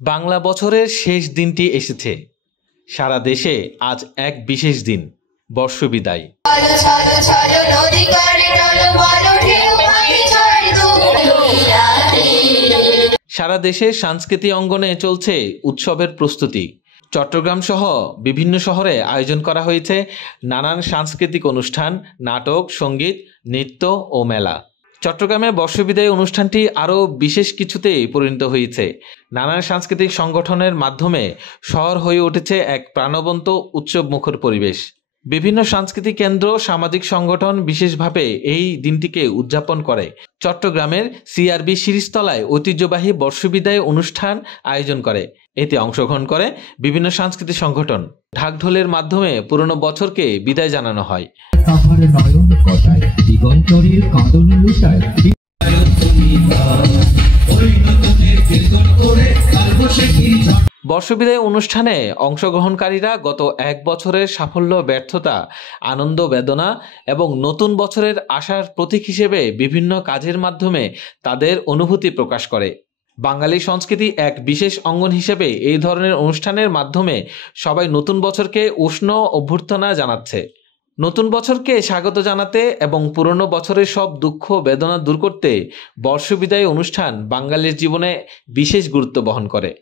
বাংলা বছরের শেষ দিনটি এসেছে। সারা দেশে আজ এক বিশেষ দিন, বর্ষবিদায়। সারা দেশের সাংস্কৃতিক অঙ্গনে চলছে উৎসবের প্রস্তুতি। চট্টগ্রাম সহ বিভিন্ন শহরে আয়োজন করা হয়েছে নানান সাংস্কৃতিক অনুষ্ঠান, নাটক, সঙ্গীত, নৃত্য ও মেলা। চট্টগ্রামে বর্ষবিদায় অনুষ্ঠানটি আরও বিশেষ কিছুতে পরিণত হয়েছে। নানান সাংস্কৃতিক সংগঠনের মাধ্যমে শহর হয়ে উঠেছে এক প্রাণবন্ত উৎসবমুখর পরিবেশ। বিভিন্ন সাংস্কৃতিক কেন্দ্র, সামাজিক সংগঠন বিশেষভাবে এই দিনটিকে উদযাপন করে। চট্টগ্রামের সিআরবি শিরিষতলায় ঐতিহ্যবাহী বর্ষবিদায় অনুষ্ঠান আয়োজন করে। এতে অংশগ্রহণ করে বিভিন্ন সাংস্কৃতিক সংগঠন। ঢাকঢোলের মাধ্যমে পুরনো বছরকে বিদায় জানানো হয়। বর্ষবিদায় অনুষ্ঠানে অংশগ্রহণকারীরা গত এক বছরের সাফল্য, ব্যর্থতা, আনন্দ, বেদনা এবং নতুন বছরের আশার প্রতীক হিসেবে বিভিন্ন কাজের মাধ্যমে তাদের অনুভূতি প্রকাশ করে। বাঙালি সংস্কৃতি এক বিশেষ অঙ্গন হিসেবে এই ধরনের অনুষ্ঠানের মাধ্যমে সবাই নতুন বছরকে উষ্ণ অভ্যর্থনা জানাচ্ছে। নতুন বছরকে স্বাগত জানাতে এবং পুরনো বছরের সব দুঃখ বেদনা দূর করতে বর্ষবিদায় অনুষ্ঠান বাঙালির জীবনে বিশেষ গুরুত্ব বহন করে।